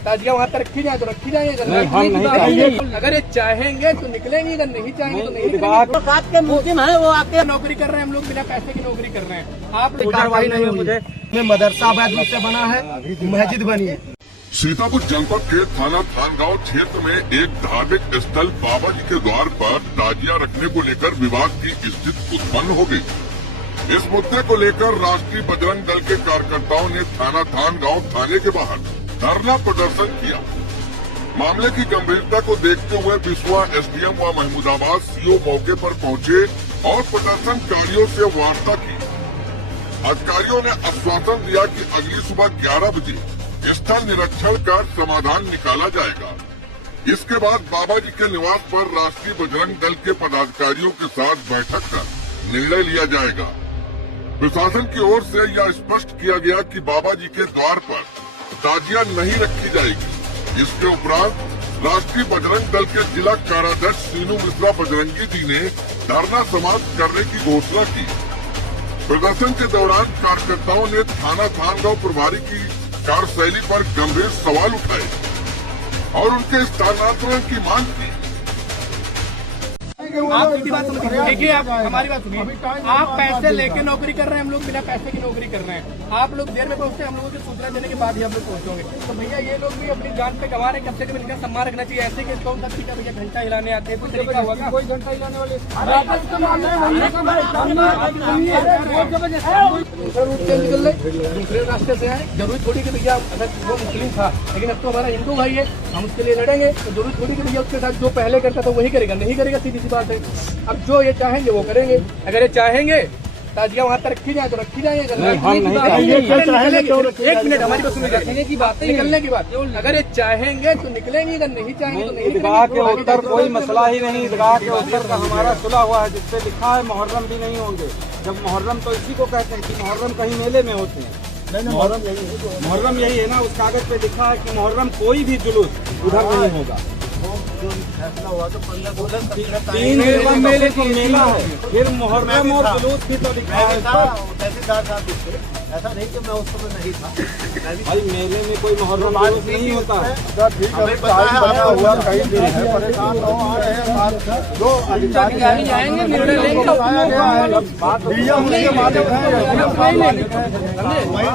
ताजिया वहाँ तक रखी जाए तो रखी जाएंगे, अगर ये चाहेंगे तो निकलेंगे, अगर नहीं चाहेंगे तो नहीं निकलेंगे। बात के मुजिम है वो आके नौकरी कर रहे हैं, हम लोग बिना पैसे की नौकरी कर रहे हैं। आप कार्रवाई नहीं हुई है। मदरसा अवैध रूप से बना है, मस्जिद बनी है। सीतापुर जनपद के थाना थानगांव क्षेत्र में एक धार्मिक स्थल बाबा जी के द्वार पर ताजिया रखने को लेकर विवाद की स्थिति उत्पन्न हो गई। इस मुद्दे को लेकर राष्ट्रीय बजरंग दल के कार्यकर्ताओं ने थाना थानगांव थाने के बाहर धरना प्रदर्शन किया। मामले की गंभीरता को देखते हुए बिस्वा एसडीएम व महमूदाबाद सीओ मौके पर पहुंचे और प्रदर्शनकारियों से वार्ता की। अधिकारियों ने आश्वासन दिया कि अगली सुबह 11 बजे स्थल निरीक्षण कर समाधान निकाला जाएगा। इसके बाद बाबा जी के निवास पर राष्ट्रीय बजरंग दल के पदाधिकारियों के साथ बैठक कर निर्णय लिया जाएगा। प्रशासन की ओर से यह स्पष्ट किया गया कि बाबा जी के द्वार पर ताजिया नहीं रखी जाएगी। इसके उपरांत राष्ट्रीय बजरंग दल के जिला कार्याध्यक्ष सीनू मिश्रा बजरंगी जी ने धरना समाप्त करने की घोषणा की। प्रदर्शन के दौरान कार्यकर्ताओं ने थाना थानगांव प्रभारी की कार्यशैली पर गंभीर सवाल उठाए और उनके स्थानांतरण की मांग की। आप मेरी बात सुनिए, देखिए आप हमारी बात सुनिए। आप पैसे लेके नौकरी कर रहे हैं, हम लोग बिना पैसे की नौकरी कर रहे हैं। आप लोग देर में पहुंचते हैं, हम लोगों की सूचना देने के बाद ही हम लोग पहुंचोगे। तो भैया ये लोग भी अपनी जान पे गंवा रहे, कम से कम इनका सम्मान रखना चाहिए। ऐसे कि कौन सा तरीका भैया घंटा हिलाने आते हैं, कोई तरीका होगा? कोई घंटा हिलाने वाले दूसरे रास्ते से आए। जरूरी थोड़ी कि भैया अगर वो मुस्लिम था, लेकिन अब तो हमारा हिंदू भाई है, हम उसके लिए लड़ेंगे। तो जरूरी थोड़ी कि भैया उसके साथ जो पहले करता था वही करेगा, नहीं करेगा, सीधी सी बात है। अब जो ये चाहेंगे वो करेंगे, अगर ये चाहेंगे ताजिया वहाँ तक रखी जाए तो रखी जाएंगे, एक मिनट हमारी बात सुनिए। रखने की बात निकलने की बात, अगर ये चाहेंगे तो निकलेंगे, अगर नहीं चाहेंगे तो नहीं। ईदगाह के उत्तर कोई मसला ही नहीं। ईदगाह के उत्तर का हमारा सुलह हुआ है, जिसपे लिखा है मुहर्रम भी नहीं होंगे। जब मुहर्रम तो इसी को कहते हैं कि मुहर्रम कहीं मेले में होते हैं। मुहर्रम यही है ना, उस कागज पे लिखा है कि मुहर्रम कोई भी जुलूस उधर नहीं होगा। फैसला हुआ तो 15 मेले को मेला है, फिर मुहर्रम और जुलूस भी तो लिखा है। तहसीलदार साहब ऐसा नहीं कि मैं उस समय नहीं था। भाई मेले में कोई मुहर्रम जुलूस नहीं होता है।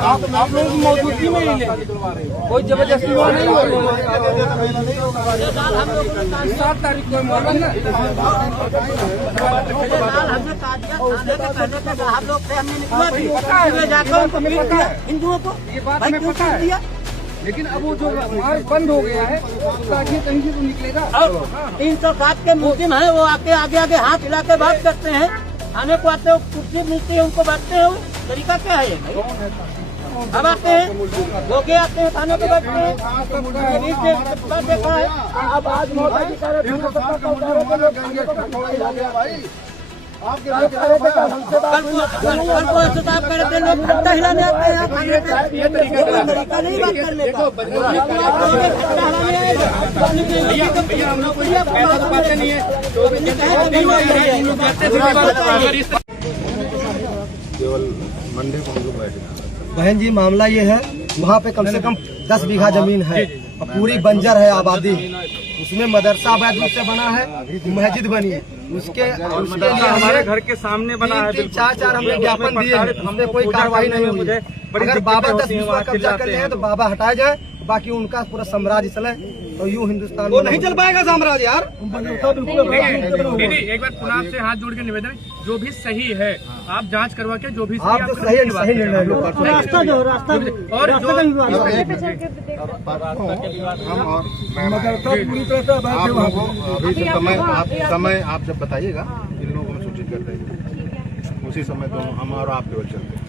आप लोगों की मौजूदगी में ही कोई जबरदस्ती नहीं हो रही। 7 तारीख को मुहर्रम ना, हम लोग से हमने निकला जाकर उनको मिल दिया हिंदुओं को, ये बात हमें पता है। लेकिन अब वो जो मार्ग बंद हो गया है, ताकि कहीं से तो निकलेगा। 307 के मुजिम है वो आके आगे आगे हाथ हिला के बात करते हैं। थाने को आते हो, कुर्सी मिलती है उनको बैठते हो, तरीका क्या है ये? अब आते हैं लोग आते हैं थाने पे बैठते हैं, देखा है। अब आज घंटा हिलाने आते हैं तरीका नहीं बात करने का। हम लोग पैसा तो पाते नहीं है। केवल मंडे को हम लोग बैठे। बहन जी मामला ये है, वहाँ पे कम से कम 10 बीघा जमीन है और पूरी बंजर है आबादी। उसमें मदरसा अवैध रूप से बना है, मस्जिद बनी है। उसके लिए हमारे घर के सामने बना है। 3-4 हमने ज्ञापन दिए, हमने कोई कार्रवाई नहीं हुई। अगर बाबा 10 बीघा कब्जा कर ले हैं तो बाबा हटाए जाए, बाकी उनका पूरा साम्राज्य चले तो यूँ हिंदुस्तान वो नहीं चल पाएगा साम्राज्य यार। दीदी एक बार पुनः आपसे हाथ जोड़ के निवेदन, जो भी सही है आप जांच करवा के जो भी आप जो सही निर्णय लो। और समय आप जब बताइएगा इन लोगों को सूचित कर देंगे, उसी समय तो हम और आप केवल चलते हैं।